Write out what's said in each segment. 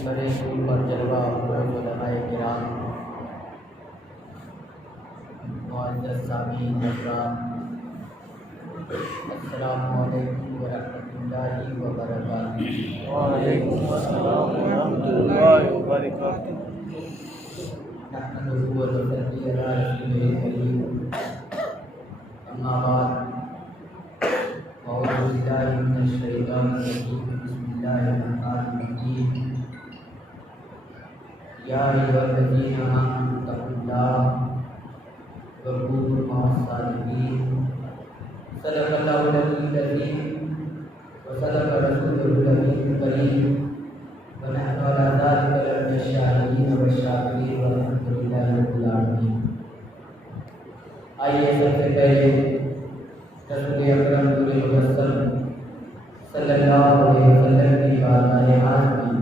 بڑے دور پر جلوہ افروز علماء کرام، معزز سامعین حضرات، السلام علیکم ورحمۃ اللہ وبرکاتہ۔ وعلیکم السلام ورحمۃ اللہ وبرکاتہ۔ نحمدہ ونصلی علی رسولہ الکریم، اما بعد، اعوذ باللہ من الشیطان الرجیم، بسم اللہ الرحمن الرحیم۔ یا ایھا الذین آمنوا اتقوا اللہ وکونوا مع الصادقین۔ صدق اللہ العلی العظیم وصدق رسولہ النبی الکریم، ونحن علی ذلک لمن الشاہدین والشاکرین والحمد للہ رب العالمین۔ آئیے سب سے پہلے رسول اکرم نور مجسم صلی اللہ علیہ وسلم کی بارگاہ عاج میں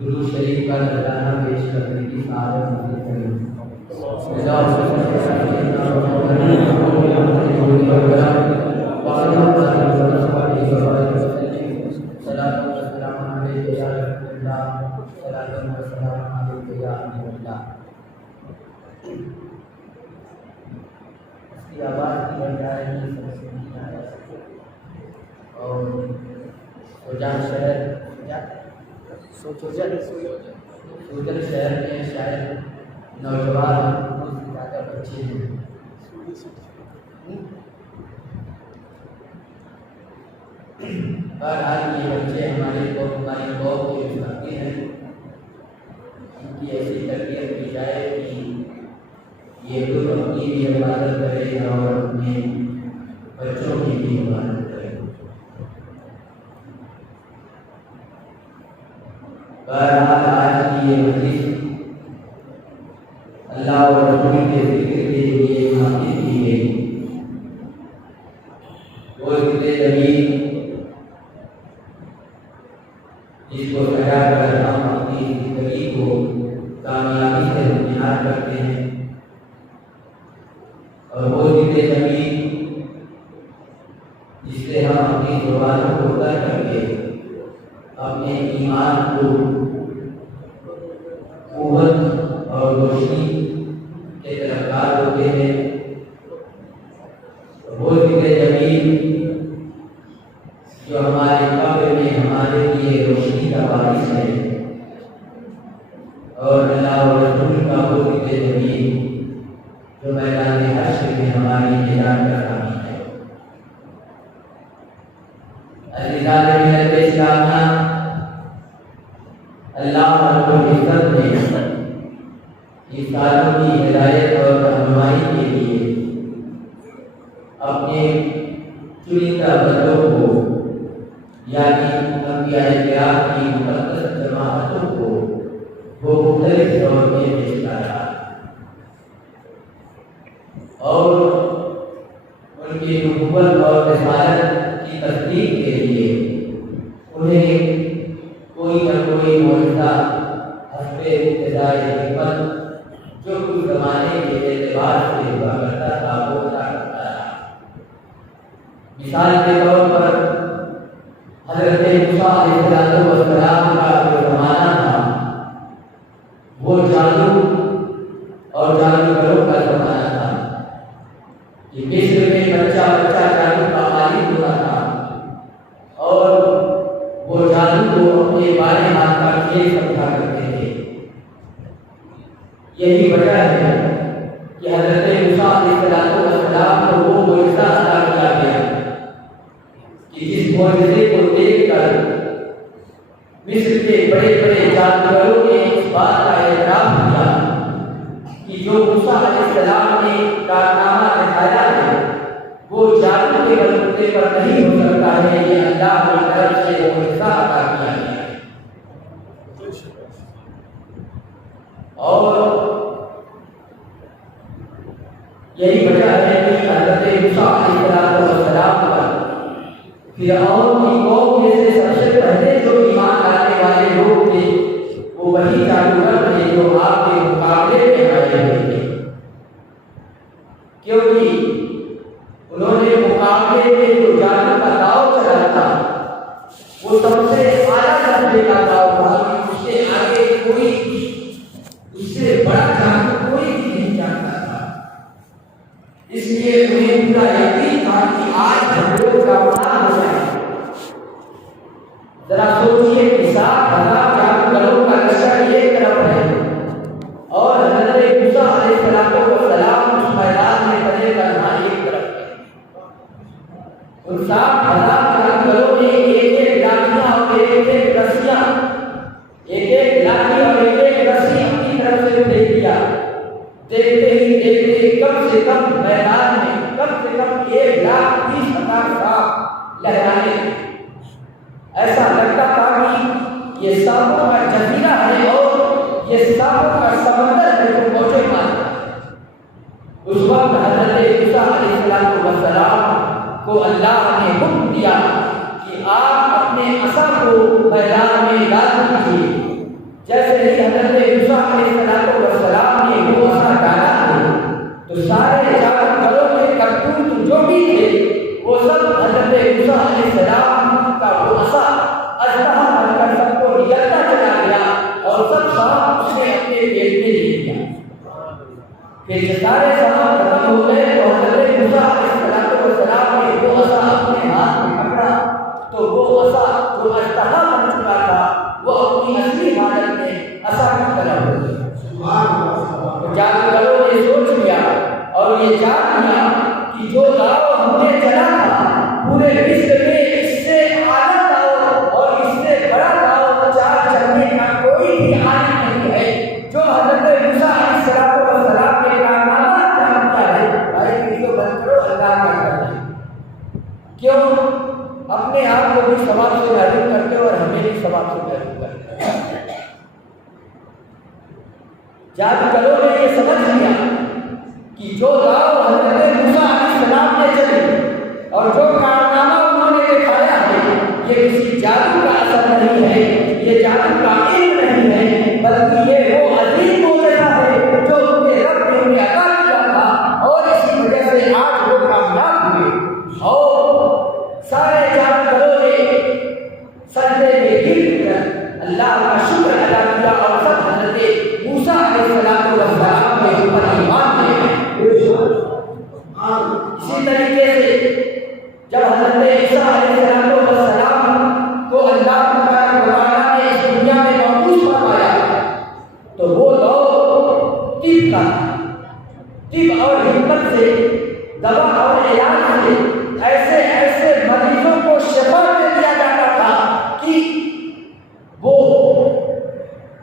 درود شریف کا نذرانہ پیش کرنے کی سعادت نصیب کریں۔ اس کی آواز کی بجائے اور سوجان شہر سوجن شہر میں شاید نوجوان زیادہ بچے ہیں۔ بہرحال یہ بچے ہماری قوم کے مستقبل ہیں، ان کی ایسی تربیت کی جائے کہ یہ خود اپنی بھی حفاظت کرے اور اپنے بچوں کی بھی حفاظت کرے۔ بہرحال آج کی یہ مجلس اللہ اور رسول کے ذکر کے لیے منعقد کی گئی۔ وہ ذکر جمیل جس کو سجا کر ہم اپنی زندگی کو کامیابی سے امتحان کرتے ہیں، اور وہ ذکر جمیل جس سے ہم اپنی زبانوں کو تر کر کے اپنے ایمان کو قوت اور روشنی کے طرفدار ہوتے ہیں۔ وہ ذکر جمیل جو ہمارے قبر میں ہمارے لیے روشنی کا باعث ہے، اور اللہ اور رسول کا وہ ذکر جمیل جو میدان حشر میں ہماری نجات کا حامی ہے۔ عزیزان ملت اسلامیہ، اللہ رب العزت نے انسانوں کی ہدایت اور رہنمائی کے لیے اپنے چنندہ بندوں کو یعنی انبیاء کرام کی مقدس جماعتوں کو وہ مختلف دور میں بھیجتا رہا، اور ان کی نبوت اور رسالت کی تصدیق کے لیے انہیں کوئی نہ کوئی معجزہ حسب ابتدائی حکمت جو کچھ زمانے کے اعتبار سے ہوا کرتا تھا وہ عطا کرتا رہا۔ مثال کے طور پر حضرت موسیٰ علیہ السلام کا جو زمانہ تھا وہ جادو اور جادوگروں کا زمانہ تھا کہ مصر میں بچہ بچہ جادو کا عالم ہوتا تھا، اور وہ جادو کو اپنے بائیں ہاتھ کا کھیل سمجھا کرتے تھے۔ یہی وجہ ہے کہ حضرت موسیٰ علیہ السلام کو وہ معجزہ عطا کیا گیا کہ جس معجزے کو دیکھ کر مصر کے بڑے بڑے جادوگروں نے اس بات کا اعتراف کیا کہ جو موسیٰ علیہ السلام نے کارنامہ دکھایا ہے وہ جادو کے بلبوتے پر نہیں ہو سکتا ہے، یہ اللہ کی طرف سے وہ معجزہ عطا کیا گیا ہے۔ اور یہی وجہ ہے کہ حضرت موسیٰ علیہ السلام پر فرعون کی قوم میں سے سب سے پہلے جو ایمان لانے والے لوگ تھے وہ وہی جادوگر تھے جو آپ کے مقابلے میں آئے ہوئے تھے، کیونکہ انہوں نے مقابلے میں جو جادو کا داؤ چلا تھا وہ سب سے اعلیٰ درجے کا داؤ تھا کہ اس سے ذرا سوچیے کہ 7,000 جادوگروں کا لشکر ایک طرف ہے اور حضرت موسیٰ علیہ السلام اس میدان میں کھڑے کرنا ایک طرف ہے۔ ان 7,000 جادوگروں نے ایک لاٹھیاں اور ایک رسیاں، ایک لاٹھی اور ایک رسی اپنی طرف سے پھینک دیا۔ دیکھتے ہی دیکھتے کم سے کم میدان میں کم سے کم 1,20,000 سانپ لہرانے لگے۔ ایسا لگتا تھا کہ یہ سانپوں کا جزیرہ ہے اور یہ سانپوں کا سمندر ہے جو موجے مارتا ہے۔ اس وقت حضرت موسیٰ علیہ السلام کو اللہ نے حکم دیا کہ آپ اپنے عصا کو میدان میں ڈال دیجیے۔ جیسے ہی حضرت موسیٰ علیہ السلام نے وہ عصا ڈالا تو سارے جادوگروں کے کرتوت جو بھی تھے وہ سب حضرت موسیٰ علیہ السلام کا وہ عصا اژدہا بن کر سب کو نگلتا چلا گیا اور سب سانپ اس نے اپنے پیٹ میں لے لیا۔ پھر یہ سارے سانپ ختم ہو گئے تو حضرت موسیٰ علیہ السلام نے وہ عصا اپنے ہاتھ میں پکڑا تو وہ عصا جو اژدہا بن چکا تھا وہ اپنی اصلی حالت میں عصا کی طرح ہو گیا۔ جادوگروں نے سوچ لیا اور یہ جان لیا کہ جو داؤ ہم نے چلا تھا پورے مصر میں اس سے اعلیٰ داؤ اور اس سے بڑا داؤ چال چلنے کا کوئی بھی عالم نہیں ہے جو حضرت موسیٰ علیہ السلام کے کارنامات جانتا ہے۔ بھائی ویڈیو بند کرو، اللہ کا کرنا ہے۔ کیوں اپنے آپ کو بھی ثواب سے محروم کرتے اور ہمیں بھی ثواب سے محروم کرتے ہیں۔ جادوگروں نے یہ سمجھ لیا کہ جو داؤ حضرت موسیٰ علیہ السلام نے چلے اور جو کارنامہ انہوں نے دکھایا ہے یہ کسی جادو کا اثر نہیں ہے، یہ جادو کا علم نہیں ہے، بلکہ یہ وہ عظیم معجزہ ہے جو ان کے رب نے انہیں عطا کیا تھا اور اسی وجہ سے آج وہ کامیاب ہوئے۔ اور سارے جادوگروں نے سجدے میں گر کر اللہ کا شکر ادا کیا اور سب حضرت موسیٰ علیہ السلام کے اوپر ایمان لے گئے۔ اسی طریقے سے جب حضرت عیسیٰ علیہ السلام کو اللہ تبارک و تعالیٰ نے اس دنیا میں مبعوث فرمایا تو وہ دور طب کا طب اور حکمت سے، دوا اور علاج سے ایسے ایسے مریضوں کو شفا دے دیا جاتا تھا کہ وہ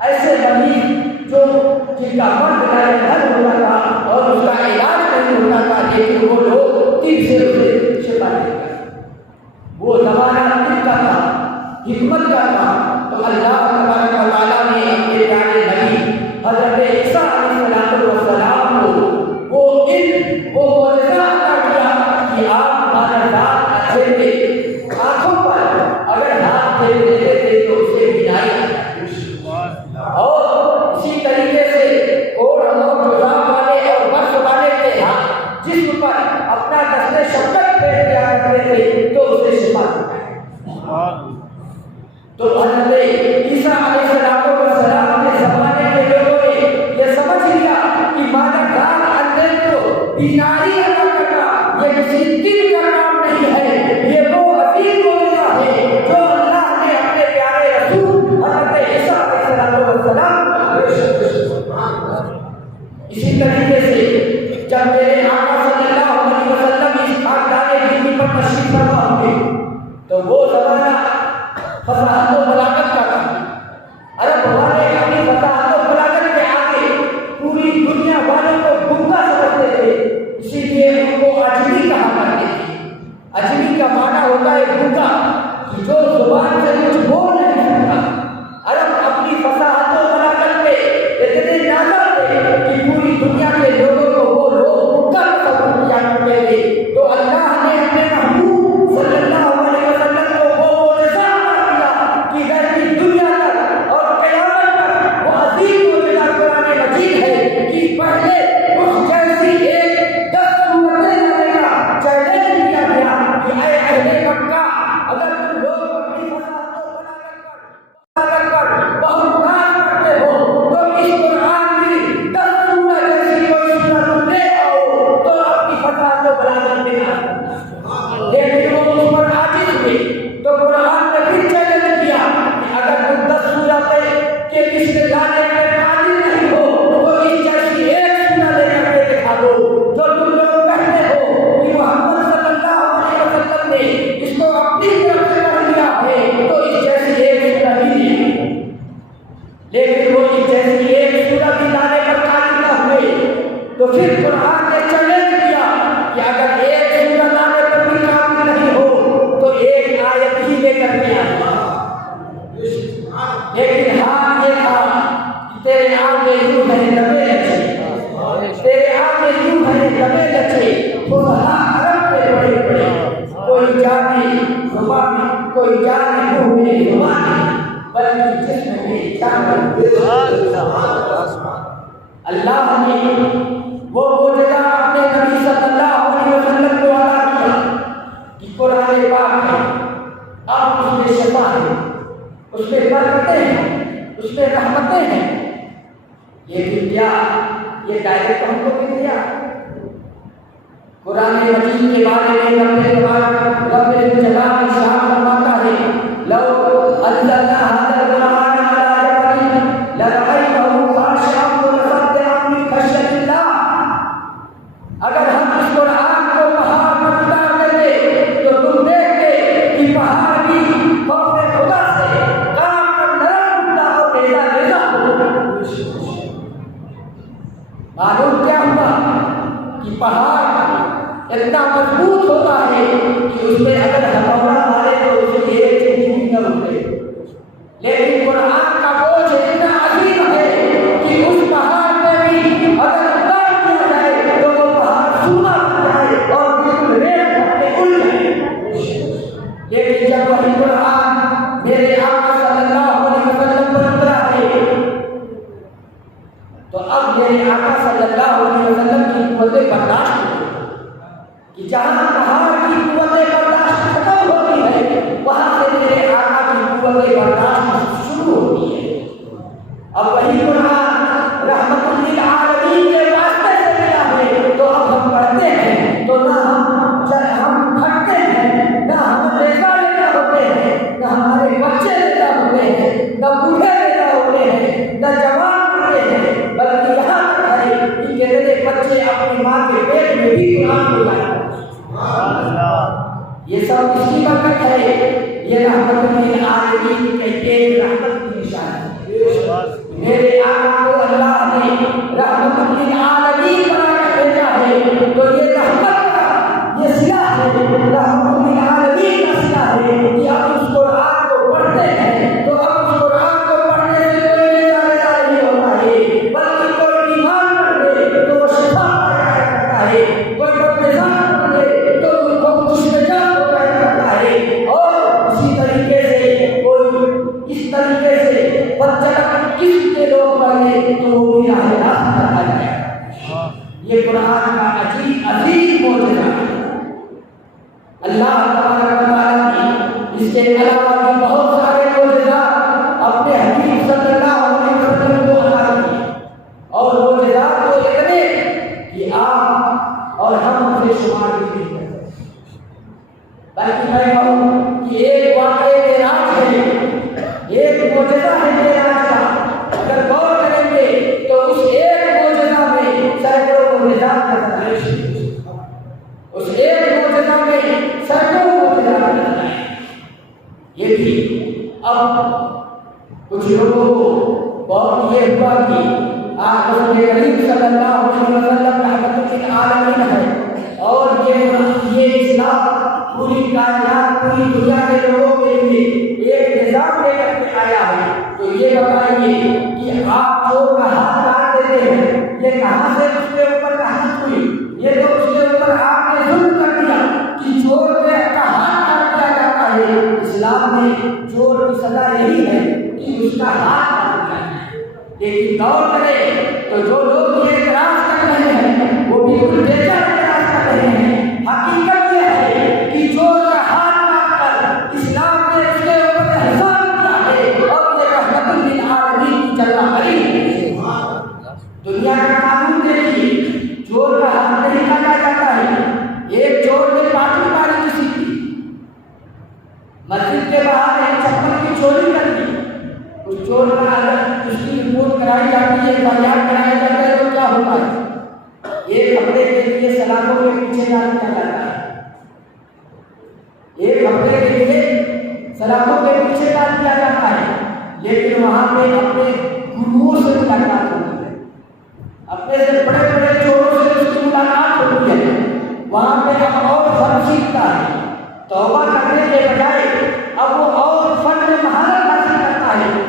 ایسے مریض جو جن کا مرض حل ہوتا تھا اور اس کا علاج نہیں ہوتا تھا لیکن وہ لوگ طب سے اسے شفا دیتے تھے۔ وہ زمانہ طب کا تھا، حکمت کا تھا، تو اللہ تبارک و تعالیٰ نے اپنے پیارے نبی حضرت عیسیٰ علیہ السلام کو وہ علم وہ معجزہ عطا کیا کہ آپ مادرزاد اچھے تھے، آنکھوں پر اگر ہاتھ پھیر دیتے تھے تو اسے بینائی آتی اور اسی طریقے سے اور جزام والے اور برف والے کے ہاتھ جسم پر اپنا دست شفقت پھیر دیا کرتے تھے تو اسے شفا دیتا۔ تو حضرت عیسیٰ علیہ السلام کے زمانے کے لوگوں نے یہ سمجھ لیا کہ مادرزاد اندھے کو بینائی عطا کرنا یہ کسی دل کا کام نہیں ہے، یہ وہ عظیم معجزہ ہے جو اللہ نے اپنے پیارے رسول حضرت عیسیٰ علیہ السلام۔ اسی طریقے سے جب میرے آقا صلی اللہ علیہ وسلم اس خاکدار زمین پر تشریف فرما ہوئے تو وہ زمانہ فصاحت و بلاغت کا تھا۔ عرب والے اپنی فصاحت و بلاغت کے آگے پوری دنیا والوں کو گنگا سمجھتے تھے، اسی لیے ان کو عجمی کہا کرتے تھے۔ عجمی کا معنی ہوتا ہے گنگا، کہ جو زبان سے کچھ بول نہیں سکتا۔ عرب اپنی فصاحت و بلاغت پہ اتنے نازل تھے کہ پوری دنیا کے لوگوں کو وہ لوگ گنگا تصور کیا کرتے تھے۔ تو اللہ نے اپنے محبوب صلی اللہ علیہ وسلم کو وہ معجزہ عطا کیا کہ غیبی دنیا تک اور قیامت تک وہ عظیم معجزہ قرآن مجید ہے کہ پہلے اس جیسی ایک 10 صورتیں لانے کا چیلنج کیا گیا کہ اے اہل مکہ اگر تم لوگ اپنی فصاحت و بلاغت لیکن حال یہ تھا کہ تیرے آگے یوں ہے دبے لچے، تیرے آگے یوں ہے دبے لچے، خدا عرب کے بڑے بڑے، کوئی جانے زبان، کوئی جانے منہ میں زبان، بلکہ جسم میں جان۔ اللہ نے وہ معجزہ اپنے نبی صلی اللہ علیہ وسلم کو عطا کیا کہ قرآن پاک ہے، اب اس میں شفا ہے، اس میں برکتیں ہیں، اس میں رحمتیں ہیں۔ لیکن کیا یہ ڈائریکٹ ہم کو مل گیا؟ قرآن مجید کے بارے میں رب الجلال ارشاد فرماتا ہے، لو انزلنا هذا القرآن على جبل لرأيته خاشعا متصدعا من خشية الله۔ اگر ہم اس قرآن کو پہاڑ پر اتار دیتے تو تم دیکھتے کہ پہاڑ بھی خوف خدا سے کام کر نرم ہوتا اور ریزہ ریزہ ہوتا۔ معلوم کیا ہوا کہ پہاڑ اتنا مضبوط ہوتا ہے کہ اس میں اگر ہتھوڑا مارے تو اس میں ایک چیز بھی نہ اٹھے، لیکن قرآن کا بوجھ اتنا عظیم ہے کہ اس پہاڑ میں بھی اگر اتار دیا جائے تو وہ پہاڑ سونا بن جائے اور بالکل ریت میں اڑ جائے۔ لیکن جب وہی قرآن میرے آقا صلی اللہ علیہ وسلم پر اترا ہے تو اب میرے آقا صلی اللہ علیہ وسلم کی قوتیں برداشت کہ جہاں پہاڑ کی قوتیں برداشت ختم ہوتی ہے وہاں سے میرے آقا کی قوتیں برداشت شروع ہوتی ہے۔ اب وہی قرآن رحمت للعالمین کے واسطے سے ملا ہے تو اب ہم پڑھتے ہیں تو نہ ہم تھکتے ہیں، نہ ہم ریزہ ریزہ ہوتے ہیں، نہ ہمارے بچے ریزہ ہوتے ہیں، نہ بوڑھے ریزہ ہوتے ہیں، نہ جوان ہوتے ہیں، بلکہ یہاں تک ہے کہ میرے بچے اپنی ماں کے پیٹ میں بھی قرآن کو لاتے ہیں۔ یہ سب اس کی برکت ہے، یہ رحمت للعالمین کے ایک رحمت کی نشانی ہے۔ میرے آقا کو اللہ نے رحمت للعالمین بنا کر بھیجا ہے تو یہ رحمت کا یہ صلہ ہے، رحمت للعالمین کا صلہ ہے کہ اب اس قرآن کو پڑھتے ہیں تو اب اس قرآن کو پڑھنے سے کوئی ریزہ نہیں ہوتا ہے، بلکہ کوئی بیمار پڑھ لے تو وہ شفا پایا کرتا ہے، کوئی بدنظام پڑھ لے تو ان کو خوش مزاج ہو جایا کرتا ہے، اور اسی طریقے سے کوئی اس طریقے سے بدچلک قسم کے لوگ پڑھ لے تو وہ بھی راہ راست پر آ جائے گا۔ یہ قرآن کا عجیب عظیم معجزہ ہے۔ اللہ تبارک و تعالیٰ نے اس کے علاوہ بھی بہت سارے معجزات اپنے حبیب صلی اللہ علیہ وسلم کو عطا کیے، اور معجزات تو اتنے کہ آپ اور ہم اسے شمار بھی نہیں کر سکتے۔ بلکہ میں کہوں کہ ایک واقعہ معراج ہے، ایک معجزہ ہے معراج کا، اگر غور کریں گے تو اس ایک معجزہ میں سینکڑوں معجزات نظر آئے، اس ایک معجزہ میں سینکڑوں معجزات نظر آئے۔ یہ بھی اب کچھ لوگوں کو بہت یہ ہوا کہ آج رسول کریم صلی اللہ علیہ وسلم رحمت للعالمین ہے اور یہ اسلام پوری کائنات پوری دنیا کے لوگوں کے لیے ایک نظام لے کر کے آیا ہے، تو یہ بتائیے کہ آپ چور کا ہاتھ کاٹ دیتے ہیں، یہ کہاں سے اس کے اوپر رحمت ہوئی؟ یہ تو اس کے اوپر آپ نے ظلم کر دیا کہ چور کا ہاتھ کاٹ دیا جاتا ہے۔ اسلام میں چور کی سزا یہی ہے کہ اس کا ہاتھ کاٹ دیا جائے۔ لیکن غور کریں تو جو لوگ یہ اعتراض کر رہے ہیں وہ بالکل بے جا اعتراض کر رہے ہیں۔ حقیقت یہ ہے کہ چور کا ہاتھ کاٹ کر اسلام نے اس کے اوپر احسان کیا ہے اور یہ رحمت للعالمین کی جگہ بری ہے۔ دنیا کا قانون دیکھیے، چور کا ہاتھ نہیں کاٹا جاتا ہے۔ ایک چور نے پاٹی ماری کسی کی، مسجد کے باہر ایک چپل کی چوری کر دی، اس چور کا اگر اس کی رپورٹ کرائی جاتی ہے، فریاد کرایا جاتا ہے تو کیا ہوتا ہے؟ ایک ہفتے کے لیے سلاخوں کے پیچھے نہ کیا جاتا ہے، ایک ہفتے کے لیے سلاخوں کے پیچھے ڈال دیا جاتا ہے، لیکن وہاں پہ اپنے گروہوں سے ملاقات ہوتی ہے، اپنے سے بڑے بڑے چوروں سے اس کی ملاقات ہوتی ہے، وہاں پہ اب اور فن سیکھتا ہے، توبہ کرنے کے بجائے اب وہ اور فن میں مہارت حاصل کرتا ہے،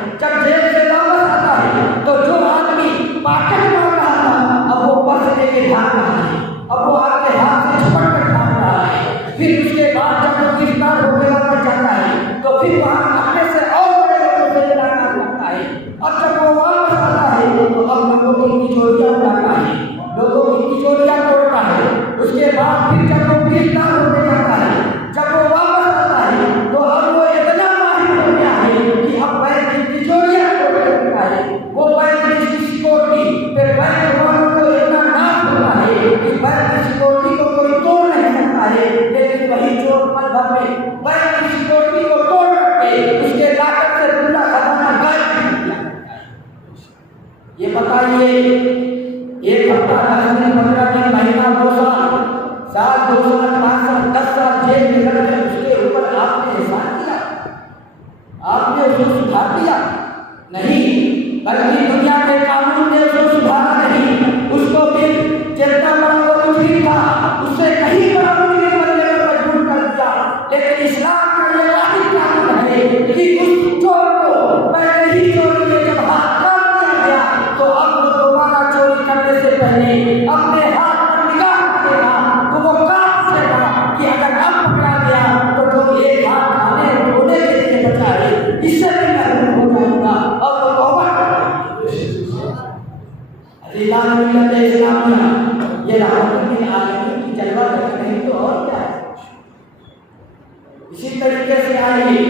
بتائیے 1 ہفتہ 10 دن 15 دن مہینہ 2 سال 2 سال 5 سال 10 سال جیل میں رکھ کے اس کے اوپر آپ نے احسان کیا؟ آپ نے اس کو سدھار دیا؟ نہیں، بلکہ دنیا کے قانون نے اس کو سدھارا نہیں، اس کو بھی جتنا بڑا وہ مجرم تھا اس سے کہیں بڑا مجرم بننے پر مجبور کر دیا۔ لیکن اسلام کا یہ واحد قانون ہے کہ اس چور کو پہلے ہی چوری میں جب ہاتھ کاٹ دیا گیا تو اب وہ دوبارہ چوری کرنے سے پہلے اپنے ہاتھ پر نگاہ کرے گا تو وہ کاٹ دے گا کہ اگر اب پکڑا گیا تو جو ایک ہاتھ کھانے دھونے کے لیے بچا ہے اس سے بھی محروم ہو جائے گا اور وہ توبہ کرے گا۔ اللہ ملت اسلامیہ یہ رحمت للعالمین کی جلوہ نہیں تو اور کیا ہے۔ اسی طریقے سے آئیے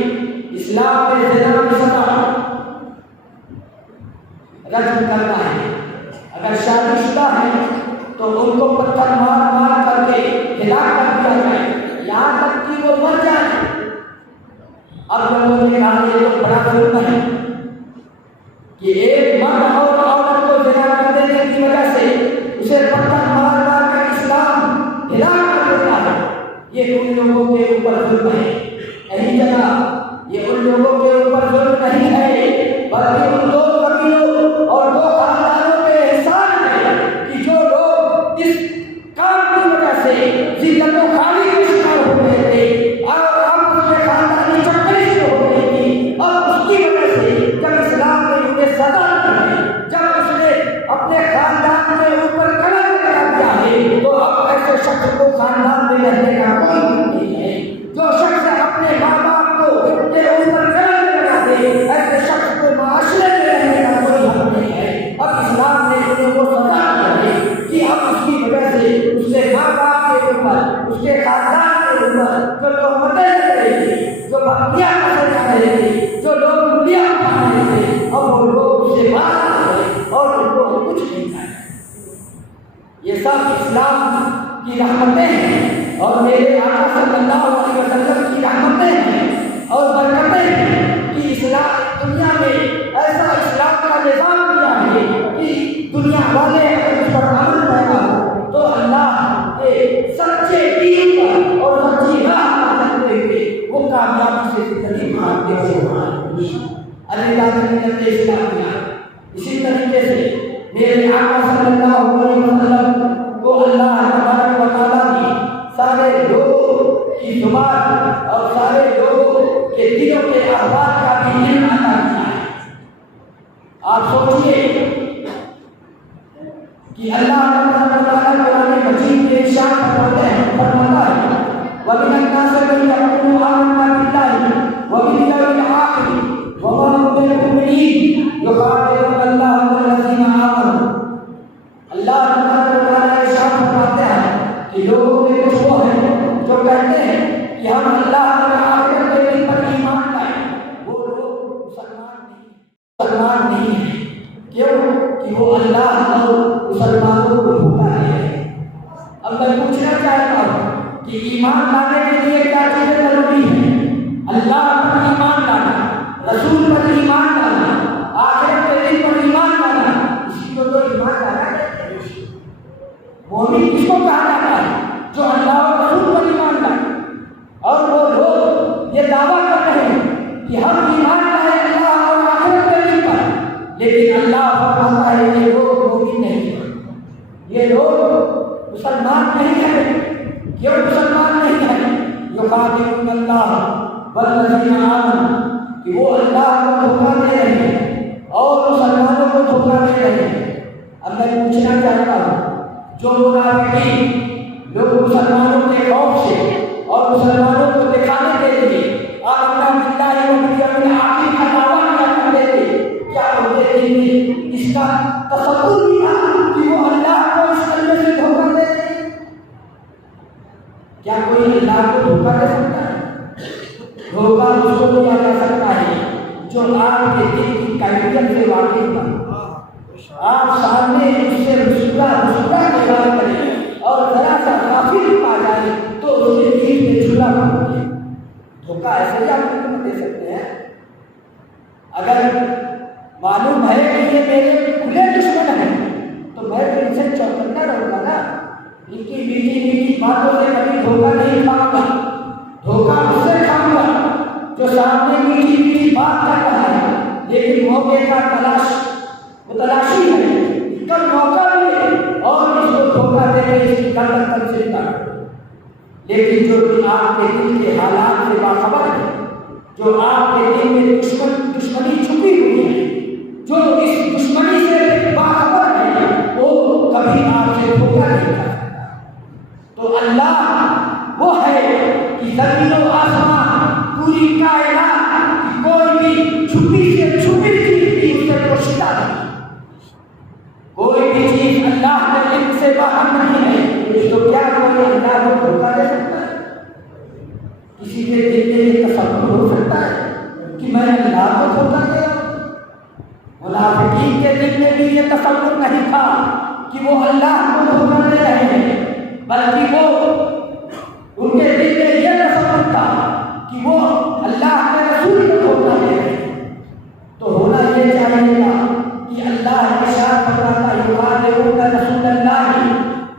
اسلام میں زنا کی سزا رجم کرنا ہے۔ اگر شادی شدہ ہے تو ان کو پتھر مار مار کر کے ہلاک کر دیا جائے یہاں تک کہ وہ مر جائے۔ اب لوگوں نے کہا یہ تو بڑا ظلم ہے کہ ایک مرد اور عورت کو زنا کر دینے کی وجہ سے اسے پتھر مار مار کر اسلام ہلاک کر دیتا ہے، یہ ان لوگوں کے اوپر ظلم ہے۔ یہی جگہ یہ ان لوگوں کے اوپر ظلم نہیں ہے بلکہ ان 2 قبیلوں اور 2 خاندانوں کے احسان ہے کہ جو لوگ اس کام کی وجہ سے ذلت و خواری کا شکار ہو گئے تھے اور اب اس میں خاندانی چکری شروع ہو گئی تھی اور اس کی وجہ سے جب اسلام نے انہیں سزا دی ہے، جب اس نے اپنے خاندان کے اوپر قلم لگا دیا ہے تو اب ایسے شخص کو خاندان میں رہنے کا کوئی حق نہیں ہے۔ جو شخص اپنے ماں باپ کو کے اوپر قلم لگا دے ایسے شخص کو معاشرے میں رہنے کا کوئی حق نہیں ہے۔ اب اسلام نے انہیں وہ سزا دی ہے کہ اب اس کی وجہ سے اس کے ماں باپ کے اوپر اس کے خاندان کے اوپر جو تہمتیں لگ رہی تھی، جو بھٹیاں پسند آ رہے تھے، جو لوگ انگلیاں اٹھا رہے تھے، اب وہ لوگ اسے مار رہے اور ان کو کچھ نہیں کہا۔ یہ سب اسلام کی رحمتیں ہیں اور میرے آقا صلی اللہ علیہ وسلم کی رحمتیں ہیں اور برکتیں ہیں کہ اسلام دنیا میں ایسا اسلام کا نظام دیا ہے کہ دنیا والے اگر اس پر عمل پیدا ہو تو اللہ کے سچے دین پر اور سچی راہ پر چلتے ہوئے وہ کامیابی سے زندگی گزارتے ہوئے اللہ ملت اسلامیہ۔ اسی طریقے سے میرے آقا صلی اللہ علیہ وسلم کو اللہ تبارک و تعالیٰ نے سارے لوگوں کی زبان اور سارے لوگوں کے دلوں کے احوال کا بھی علم عطا کیا ہے۔ آپ سوچئے کہ اللہ تبارک و تعالیٰ قرآن مجید کے ارشاد فرماتا ہے وَمِنَ النَّاسِ مَن يَقُولُ آمَنَّا بِاللَّهِ وَبِالْيَوْمِ الْآخِرِ وَمَا هُم بِمُؤْمِنِينَ يُخَادِعُونَ اللَّهَ وَالَّذِينَ آمَنُوا۔ اللہ تبارک و تعالیٰ ارشاد فرماتا ہے کہ لوگوں میں کچھ وہ ہیں جو کہتے ہیں کہ ہم اللہ اور آخرت کے دن پر ایمان لائیں، وہ لوگ مسلمان نہیں ہیں۔ کیوں؟ کہ وہ اللہ اور مسلمانوں کو دھوکا دے رہے ہیں۔ اب میں پوچھنا چاہتا ہوں کہ ایمان لانے کے لیے کیا چیزیں ضروری ہیں؟ اللہ پر ایمان لانا، رسول پر ایمان لانا، آخرت کے دن پر ایمان لانا، اسی کو تو ایمان لانا کہتے ہیں۔ مومن کس کو کہا جاتا ہے؟ جو اللہ اور رسول پر ایمان لائے۔ اور وہ لوگ یہ دعویٰ کر رہے ہیں کہ ہم ایمان لائے اللہ اور آخرت کے دن پر، لیکن اللہ فرماتا ہے یہ لوگ مومن نہیں ہیں، یہ لوگ مسلمان نہیں ہیں۔ کیوں مسلمان نہیں ہیں؟ یخادعون اللہ والذین آمنوا، کہ وہ اللہ کو دھوکا دے رہے ہیں اور مسلمانوں کو دھوکا دے رہے ہیں۔ اب میں پوچھنا چاہتا ہوں جو منافقین لوگ مسلمانوں کے خوف سے اور مسلمانوں کو دکھانے کے لیے آمنا باللہ والیوم الآخر کا دعویٰ کیا کرتے تھے، کیا ان کے دل میں اس کا تصور بھی تھا کہ وہ اللہ کو اس کلمے سے دھوکا دے دیں؟ کیا کوئی اللہ کو دھوکا دے سکتا ہے؟ دھوکا اس کو دیا جا سکتا ہے جو آپ کے دل کی کیفیت سے واقف بن، آپ سامنے اس سے مسکرا کے بات کریں اور ذرا سا غافل پا جائے تو اس کے دل میں جھولا بن جائے۔ دھوکا ایسے ہی آپ کو دے سکتے ہیں۔ اگر معلوم ہے کہ یہ میرے کھلے دشمن ہیں تو میں تو ان سے چوکنا رہوں گا نا، ان کی میٹھی میٹھی باتوں سے کبھی دھوکہ نہیں کھاؤں گا، دھوکہ اس سے کھاؤں گا جو سامنے میٹھی میٹھی بات کر رہا ہے لیکن موقع کا تلاشی ہے، کب موقع ملے اور اس کو دھوکہ دے کے اس کی گردن تنصیب کر۔ لیکن جو آپ کے دل کے حالات سے باخبر ہے، جو آپ کے دل میں دشمنی چھپی ہوئی ہے، جو اس دشمنی سے باخبر ہے، وہ کبھی آپ سے دھوکہ نہیں کر سکتا۔ تو اللہ وہ ہے کہ زمین و آسمان پوری کائنات کی کوئی بھی چھپی سے چھپی چیز بھی اسے پوشیدہ نہیں، کوئی بھی چیز اللہ کے علم سے باہر نہیں ہے، تو کیا کوئی اللہ کو دھوکہ دے سکتا ہے؟ کسی کے دل میں یہ تصور ہو سکتا ہے کہ میں اللہ کو دھوکہ دیا؟ منافقین کے دل میں بھی یہ تصور نہیں تھا کہ وہ اللہ کو دھوکہ دے رہے ہیں، بلکہ وہ ان کے دل میں یہ تصور تھا کہ وہ اللہ کے رسول کو دھوکہ دے رہے ہیں۔ تو ہونا یہ چاہیے گا کہ اللہ ارشاد فرماتا ہے یخادعون رسول اللہ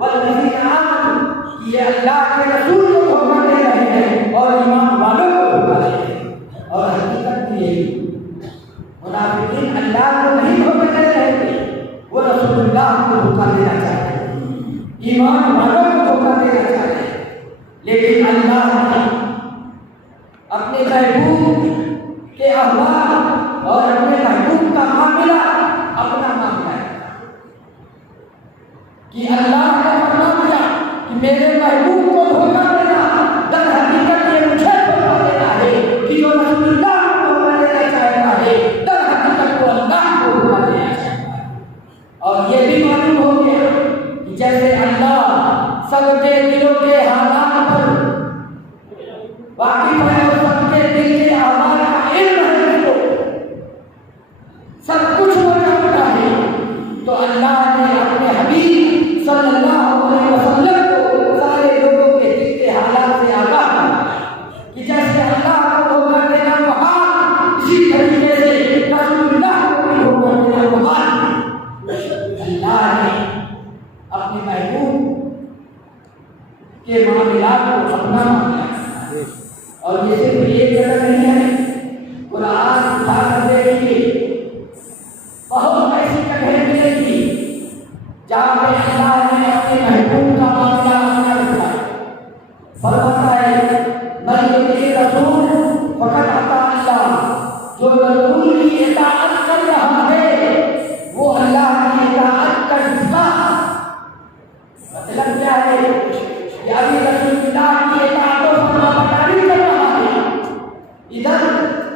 والذین آمنوا، یہ اللہ کے رسول کو دھوکہ دے رہے ہیں اور ایمان والوں کو دھوکہ دے رہے ہیں۔ اور حقیقت بھی یہی، منافقین اللہ کو نہیں دھوکہ دے رہے تھے، وہ رسول اللہ کو دھوکہ دینا چاہتے ہیں، ایمان والوں کو دھوکہ دینا چاہتے ہیں۔ لیکن اللہ نے اپنے محبوب کے احوال اور اپنے محبوب کا معاملہ اپنا معاملہ ہے کہ اللہ نے فرما دیا کہ میرے محبوب کو دھوکہ دینا در حقیقت یہ مجھے دھوکہ دینا ہے، کہ جو رسول اللہ کو دھوکہ دینا چاہتا ہے در حقیقت وہ اللہ کو دھوکہ دینا چاہتا ہے۔ اور یہ بھی معلوم ہو گیا کہ جیسے اللہ سب کے دلوں کے حالات پر واقف ہے اور سب کے دل کے اعمال کا علم ہے، اس کو سب کچھ ہو جاتا ہے، تو اللہ نے اپنے حبیب صلی اللہ علیہ وسلم کو سارے لوگوں کے دل کے حالات سے آگاہ کیا کہ جیسے اللہ کو دھوکہ دینا محال، اسی طریقے سے رسول اللہ کو بھی دھوکہ دینا محال۔ اللہ نے اپنے محبوب کے معاملات کو اپنا معاملہ، اور یہ صرف ایک جگہ نہیں ہے، قرآن اٹھا کر دیکھیے بہت ایسی جگہ ملے گی جہاں پہ اللہ نے اپنے محبوب کا معاملہ اپنا رکھا ہے۔ فرماتا ہے من یطیع رسول فقد اطاع اللہ، جو رسول کی اطاعت کر رہا ہے وہ اللہ کی اطاعت کا حصہ۔ مطلب کیا ہے کہ ابھی رسول اللہ کی اطاعت و فرما برداری کر رہا ہے، ادھر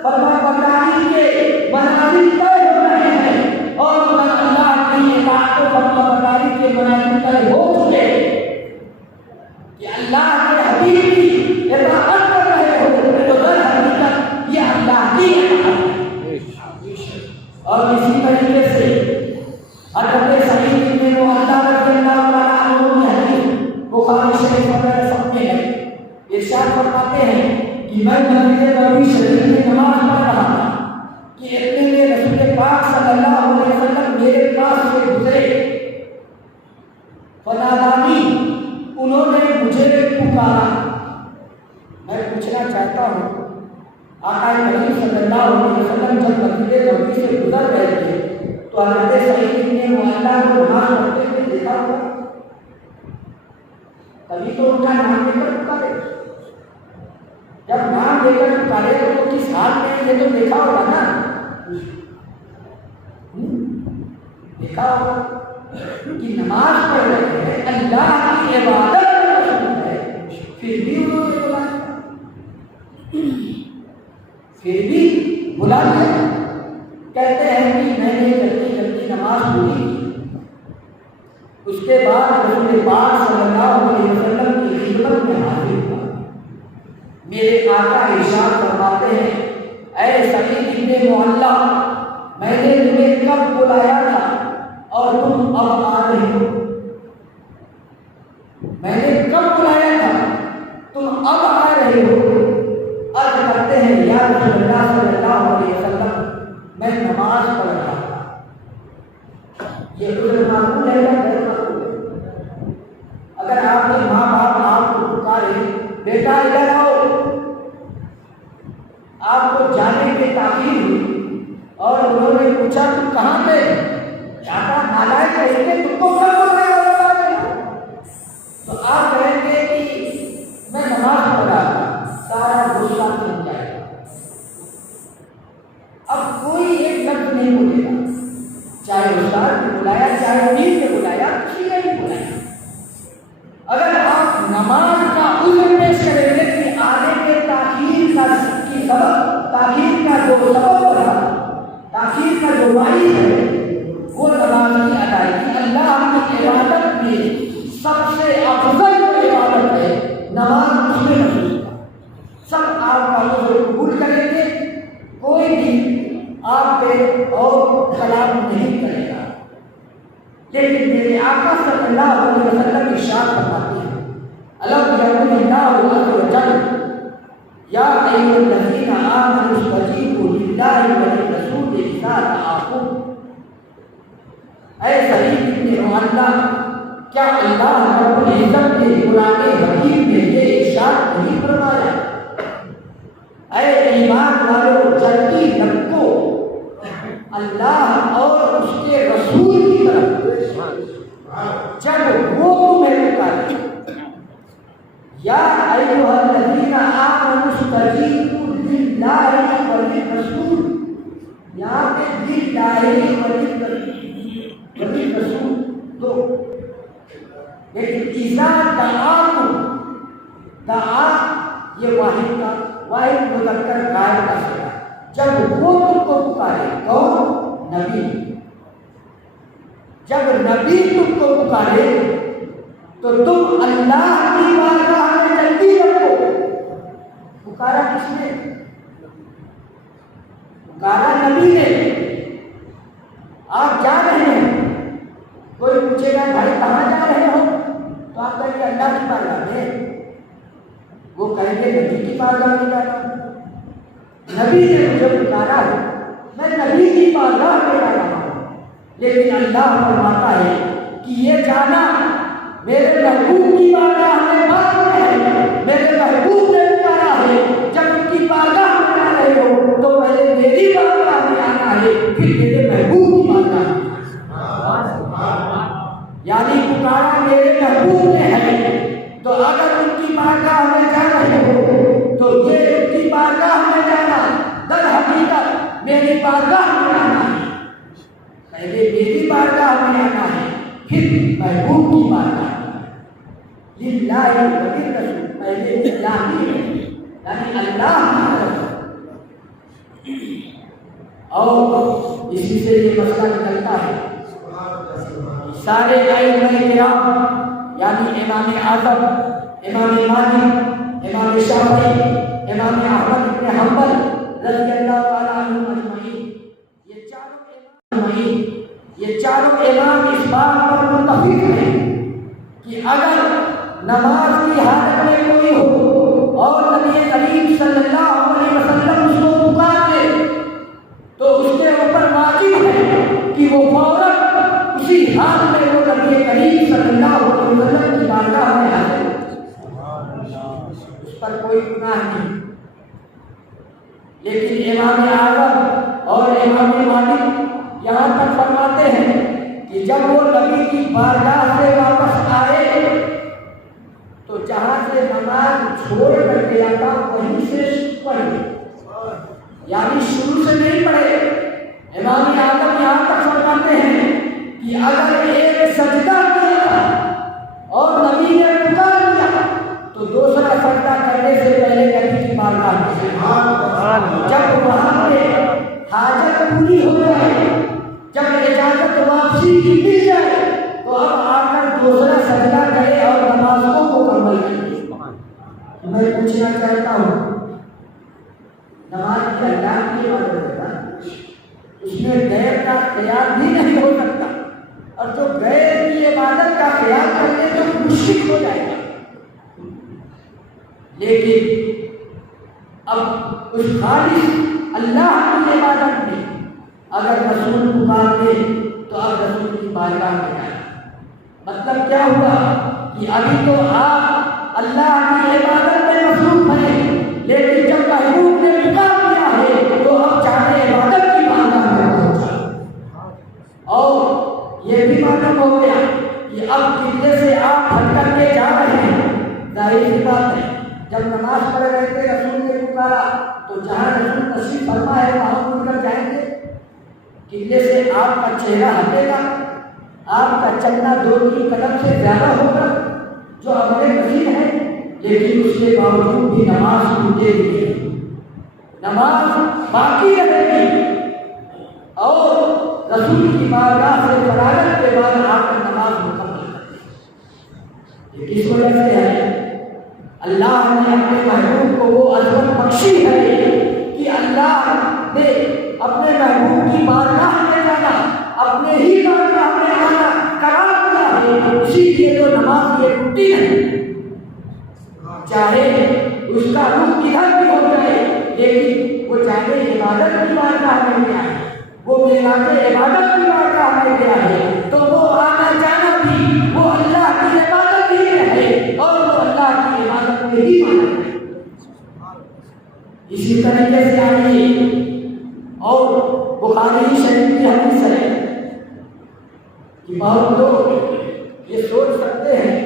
فرما برداری کے منازل طے ہو رہے ہیں اور ادھر اللہ کی اطاعت و فرما برداری کے منازل طے ہو چکے کہ اللہ کے حبیب کی اطاعت کر رہے ہو، تو در حقیقت یہ اللہ کی اطاعت ہے۔ اور اسی طریقے سے حضرت سعید بن معاذ رضی اللہ تعالیٰ عنہ کی حدیث بخاری شریف وغیرہ سب میں ہے، ارشاد فرماتے ہیں کہ میں مسجد نبوی شریف میں نماز پڑھ رہا تھا کہ اتنے میں رسول پاک صلی اللہ علیہ وسلم میرے پاس سے گزرے، فنادانی، انہوں نے مجھے پکارا۔ میں پوچھنا چاہتا ہوں آقا کریم صلی اللہ علیہ وسلم جب مسجد نبوی سے گزر رہے تھے تو حضرت سعید بن معاذ کو نماز پڑھتے ہوئے دیکھا ہوگا، تبھی تو ان کا نام لے کر پکارے، جب نام لے کر پکارے تو کس حال میں یہ تو دیکھا ہوگا نا، دیکھا ہوگا کہ نماز پڑھ رہے ہیں، اللہ کی عبادت ہے، پھر بھی انہوں نے بلایا، پھر بھی بلایا۔ کہتے ہیں کہ میں نے جلدی جلدی نماز پوری کی، اس کے بعد رسول پاک صلی اللہ علیہ وسلم کی خدمت میں حاضر ہوا۔ میرے آقا ارشاد فرماتے ہیں اے سعید بن معاذ، میں نے تمہیں کب بلایا تھا اور تم اب آ رہے ہو؟ میں نے کب بلایا تھا تم اب آ رہے ہو؟ عرض کرتے ہیں یا رسول اللہ صلی اللہ علیہ وسلم میں نماز پڑھ رہا ہوں۔ یہ عذر معقول ہے یا غیر معقول ہے؟ اگر آپ کے ماں باپ آپ کو پکارے بیٹا ادھر آؤ، آپ کو جانے کی تاخیر ہوئی اور انہوں نے پوچھا تم کہاں پہ؟ چاہتا نالائق کہیں گے تم کو کیا بول رہے ہو؟ تو آپ کہیں گے کہ میں نماز پڑھ رہا تھا، سارا غصہ مل جائے گا۔ اب کوئی ایک لفظ نہیں بولے گا، چاہے استاد نے بلایا، چاہے پیر نے بلایا، کسی نے نہیں بلایا۔ اگر آپ نماز کا عذر پیش کریں گے کہ آنے کے تاخیر کا تاخیر کا جو سبب رہا، تاخیر کا جو باعث ہے وہ نماز کی ادائیگی، اللہ کی عبادت میں سب سے افضل عبادت ہے نماز، اس میں محسوس کا سب آپ کا عذر قبول کریں گے، کوئی بھی آپ پہ اور کلام نہیں کرے گا۔ لیکن میرے آقا صلی اللہ علیہ وسلم ارشاد فرماتے ہیں الم یقل اللہ عز وجل یا ایھا الذین آمنوا استجیبوا للہ وللرسول اذا دعاکم، اے سعید بن معلّہ، کیا اللہ رب العزت نے قرآن حکیم میں یہ ارشاد نہیں فرمایا اے ایمان والو جلدی رکھو اللہ اور اس کے رسول کی طرف جب وہ تمہیں پکارے، یا ایھا الذین آمنوا استجیبوا للہ وللرسول، یہاں پہ للہ وللرسول دو، لیکن اذا دعاکم، دعا یہ واحد مذکر غائب کا صیغہ، جب وہ تم کو پکارے، کون؟ نبی، جب نبی تم کو پکارے تو تم اللہ کی بارگاہ میں جلدی رکھو۔ پکارا کس نے؟ پکارا نبی نے۔ آپ جا رہے ہیں، کوئی پوچھے گا بھائی کہاں جا رہے ہو تو آپ کہیں گے اللہ کی بارگاہ میں، وہ کہیں گے نبی کی بارگاہ میں جا رہا ہوں، نبی نے مجھے پکارا ہے، میں نبی کی بارگاہ میں جا رہا ہوں۔ لیکن اللہ فرماتا ہے کہ یہ جانا میرے محبوب کی بارگاہ میں بعد میں ہے، میرے محبوب نے پکارا ہے، جب ان کی بارگاہ میں جا رہے ہو تو پہلے میری بارگاہ میں آنا ہے، پھر میرے محبوب کی بارگاہ میں، یعنی پکارا میرے محبوب نے ہے، تو اگر ان کی بارگاہ میں جا رہے ہو تو یہ ان کی بارگاہ میں جانا در حقیقت میری بارگاہ میں آنا ہے، پہلے میری بارگاہ میں آنا ہے پھر محبوب کی بارگاہ میں، للہ وللرسول، پہلے للہ یعنی اللہ کی طرف، اور اسی سے یہ مسئلہ نکلتا ہے سارے ائمہ کرام یعنی امام اعظم، امام مالک، امام شافعی، امام احمد بن حنبل رضی اللہ تعالیٰ عنہم اجمعین، یہ چاروں امام اس بات پر متفق ہیں کہ اگر نماز کی حالت میں کوئی ہو اور نبی کریم صلی اللہ علیہ وسلم اس کو پکار دے تو اس کے اوپر واجب ہے کہ وہ فوراً اسی حال میں وہ نبی کریم صلی اللہ علیہ وسلم کی بارگاہ میں حاضر ہو، اس پر کوئی گناہ نہیں۔ لیکن امام اعظم اور امام مالک یہاں تک فرماتے ہیں کہ جب وہ نبی کی بارگاہ سے واپس آئے تو جہاں سے نماز چھوڑ کر گیا تھا وہیں سے پڑھے، یعنی شروع سے نہیں پڑھے۔ امام اعظم یہاں تک فرماتے ہیں کہ اگر ایک سجدہ کیا اور نبی نے پکار دیا تو دوسرا سجدہ کرنے سے پہلے نبی کی بارگاہ میں جب وہاں پہ حاجت پوری ہو جائے، جب اجازت واپسی کی مل جائے تو اب آ کر دوسرا سجدہ کرے اور نماز کو مکمل کرے۔ میں پوچھنا چاہتا ہوں، نماز کی اللہ کی عبادت ہے نا، اس میں غیر کا خیال بھی نہیں ہو سکتا، اور جو غیر کی عبادت کا خیال کرنے تو مشرک ہو جائے گا۔ لیکن اب اس خالص اللہ کی عبادت میں اگر رسول پکار دے تو آپ رسول کی بارگاہ میں آئے. مطلب کیا ہوا کہ ابھی تو آپ اللہ کی عبادت میں مصروف ہیں، لیکن جب محبوب نے پکار دیا ہے تو اب چاہے عبادت کی بارگاہ میں پہنچا. اور یہ بھی معلوم ہو گیا کہ اب قبلے سے آپ ہٹ کر کے جا رہے ہیں. ظاہر سی بات ہے جب نماز پڑھ رہے تھے رسول نے پکارا تو جہاں رسول تشریف فرما ہے وہاں مڑ کر جائیں گے. قبلے سے آپ کا چہرہ ہٹے گا، آپ کا چلنا 2-3 قدم سے زیادہ ہوگا جو امر نصیب ہے، لیکن اس کے باوجود بھی نماز ٹوٹے گی، نماز باقی رہے گی. اور رسول کی بارگاہ سے فراغت کے بعد آپ کا نماز مکمل کریں. یہ کس وجہ سے ہے؟ اللہ نے اپنے محبوب کو وہ عظمت بخشی ہے کہ اللہ نے اپنے محبوب کی بارگاہ میں جانا، اپنے ہی بارگاہ میں آنا قرار دیا ہے. اسی لیے تو نماز یہ ٹوٹی ہے، چاہے اس کا رخ کدھر بھی ہو جائے لیکن وہ چاہے عبادت کی بارگاہ میں گیا ہے، وہ میراث عبادت کی بارگاہ میں گیا ہے، تو وہ آنا جانا بھی وہ اللہ کی عبادت ہی ہے اور وہ اللہ کی عبادت میں ہی مانا ہے. اسی طریقے سے آئیے اور بخاری شریف کی حدیث ہے کہ بہت لوگ یہ سوچ سکتے ہیں،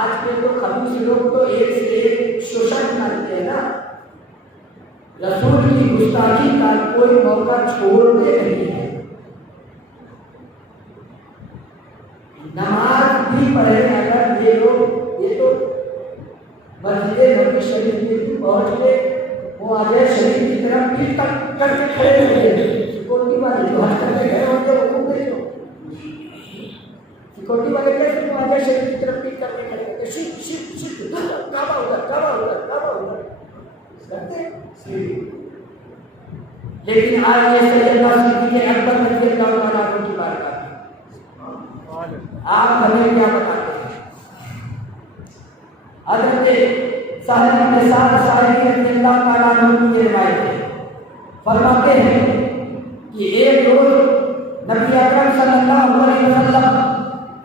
آج کے جو خبیث لوگ تو ایک سے ایک شوشن کرتے ہیں نا، رسول کی گستاخی کا کوئی موقع چھوڑتے نہیں ہے. نماز بھی پڑھے اگر یہ لوگ، یہ تو مسجد نبوی شریف میں بھی پہنچ گئے، وہ آگے شریف کی طرف بھی تک کر کے کھڑے ہوئے سیکورٹی والے جو حج کرنے گئے ہوتے وہ خوب دیکھو سیکورٹی والے کیسے وہ آگے شریف کی طرف بھی کرنے کھڑے ہوتے شک شک شک کعبہ ادھر کعبہ ادھر کعبہ ادھر کرتے. لیکن آج یہ سیدنا صدیق اکبر رضی اللہ تعالیٰ عنہ کی بارگاہ آپ ہمیں کیا بتاتے ہیں؟ حضرت سہل بن سعد ساعدی رضی اللہ تعالیٰ عنہ کی روایت ہے، فرماتے ہیں کہ ایک روز نبی اکرم صلی اللہ علیہ وسلم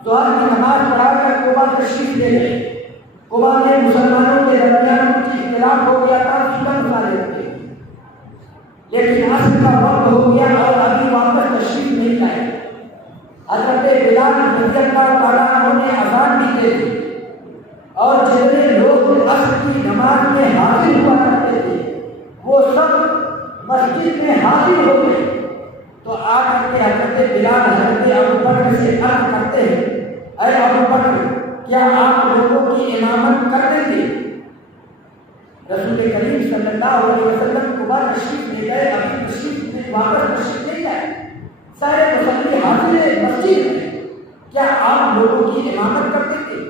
ظہر کی نماز پڑھا کر قباء تشریف لے گئے. قباء میں مسلمانوں کے درمیان کچھ اختلاف ہو گیا تھا، سنن والے تھے، لیکن عصر کا وقت ہو گیا اور ابھی واپس تشریف نہیں لائے. حضرت بلال رضی اللہ تعالیٰ عنہ نے اذان بھی دے دی اور جتنے لوگ عصر کی نماز میں حاضر ہوا کرتے تھے وہ سب مسجد میں حاضر ہو گئے. تو آ کر کے حضرت بلال حضرت ابوبکر سے عرض کرتے ہیں، اے ابوبکر کیا آپ لوگوں کی امامت کر دیں گے؟ رسول کریم صلی اللہ علیہ وسلم قباء تشریف لے گئے، ابھی تشریف میں واپس تشریف نہیں آئے، سارے مصلی حاضر مسجد میں، کیا آپ لوگوں کی امامت کر دیں گے؟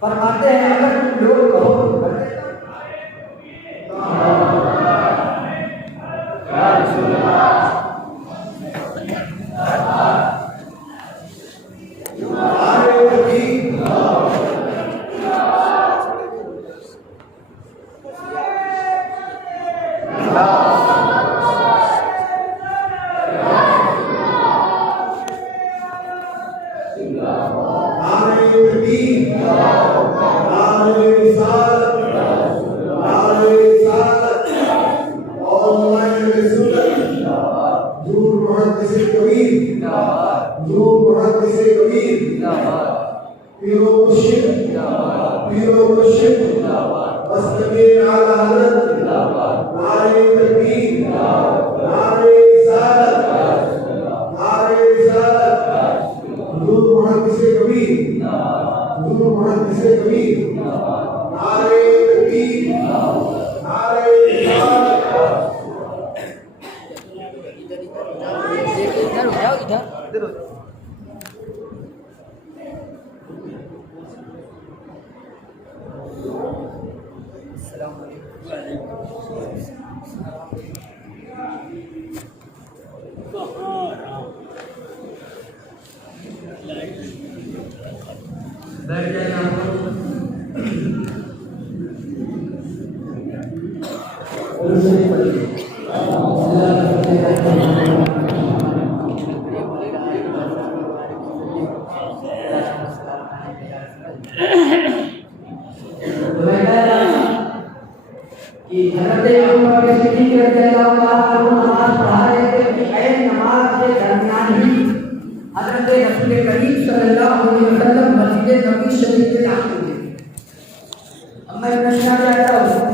فرماتے ہیں اگر تم لوگ کہو تو کر دیتا. کریم صلی اللہ علیہ وسلم مسجد نبوی شریف میں داخل ہوئے۔ اب میں پوچھنا چاہتا ہوں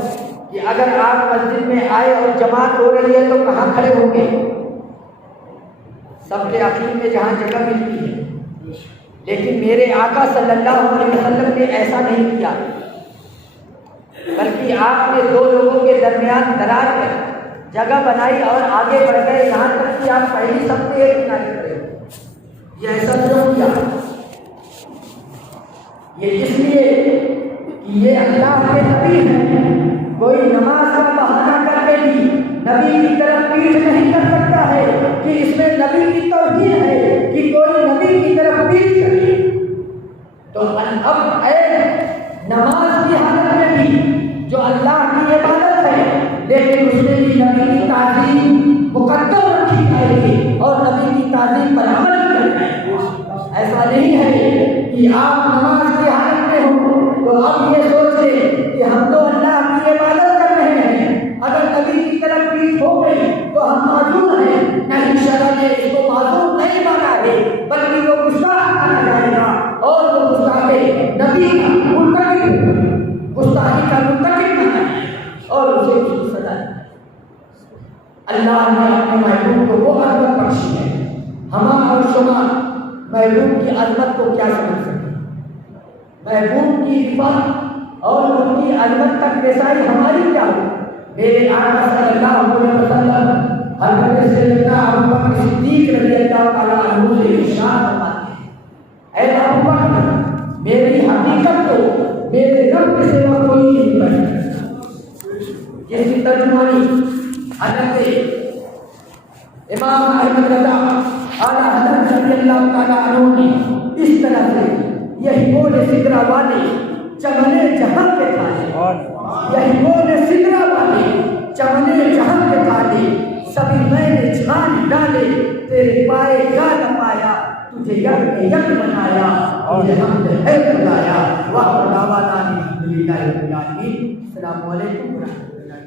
کہ اگر آپ مسجد میں آئے اور جماعت ہو رہی ہے تو کہاں کھڑے ہوں گے؟ سب کے عقیل میں جہاں جگہ ملتی ہے، لیکن میرے آقا صلی اللہ علیہ وسلم نے ایسا نہیں کیا، بلکہ آپ نے دو لوگوں کے درمیان دراز میں جگہ بنائی اور آگے بڑھ گئے، یہاں تک کہ آپ پہلی سب سے ایک کنارے کھڑے ہوئے۔ یہ ایسا کیوں کیا؟ یہ اس لیے کہ یہ اللہ کے نبی ہیں، کوئی نماز کا بہانہ کر کے بھی نبی کی طرف پیٹھ نہیں کر سکتا ہے کہ اس میں نبی کی توہین ہے کہ کوئی نبی کی طرف پیٹھ کرے۔ تو اب اے نماز کی حالت میں بھی جو اللہ کی عبادت ہے، لیکن اس میں بھی نبی کی تعظیم مقدم رکھی جائے گی اور نبی کی تعظیم پر عمل کیا جائے گا۔ ایسا نہیں ہے کہ آپ نماز کی حالت میں ہوں تو اب یہ سوچ لیں کہ ہم تو اللہ کی عبادت کر رہے ہیں، اگر نبی کی طرف پیٹھ ہو گئی تو ہم معذور ہیں۔ نہیں، شرع نے اس کو معذور نہیں مانا ہے، بلکہ وہ گستاخ مانا جائے گا اور وہ گستاخ نبی کا مرتکب، گستاخی کا مرتکب مانا جائے گا اور اسے اس کی سزا دی۔ اللہ نے اپنے محبوب کو وہ عظمت بخشی ہے، ہم اور شما محبوب کی عظمت کو کیا سمجھ سکتے؟ محبوب کی عزت اور ان کی عظمت تک رسائی ہماری کیا ہو؟ میرے آقا صلی اللہ علیہ وسلم حضرت سیدنا ابوبکر صدیق رضی اللہ تعالیٰ عنہ سے ارشاد فرماتے ہیں، اے ابوبکر، میری حقیقت کو میرے رب کے سوا کوئی نہیں بیان کر سکتا۔ جس کی ترجمانی حضرت امام احمد رضا اعلیٰ حضرت رضی اللہ تعالیٰ عنہ نے اس طرح سے، یہی بول سدرا والے چمنے جہاں کے تھالے، یہی بول سدرا والے چمنے جہاں کے تھالے، سبھی میں نے چھان ڈالے، تیرے پائے گا نہ پایا، تجھے یک بنایا، تجھے حمد ہے بنایا۔ وآخر دعوانا الحمدللہ رب العالمین۔ السلام علیکم ورحمۃ اللہ۔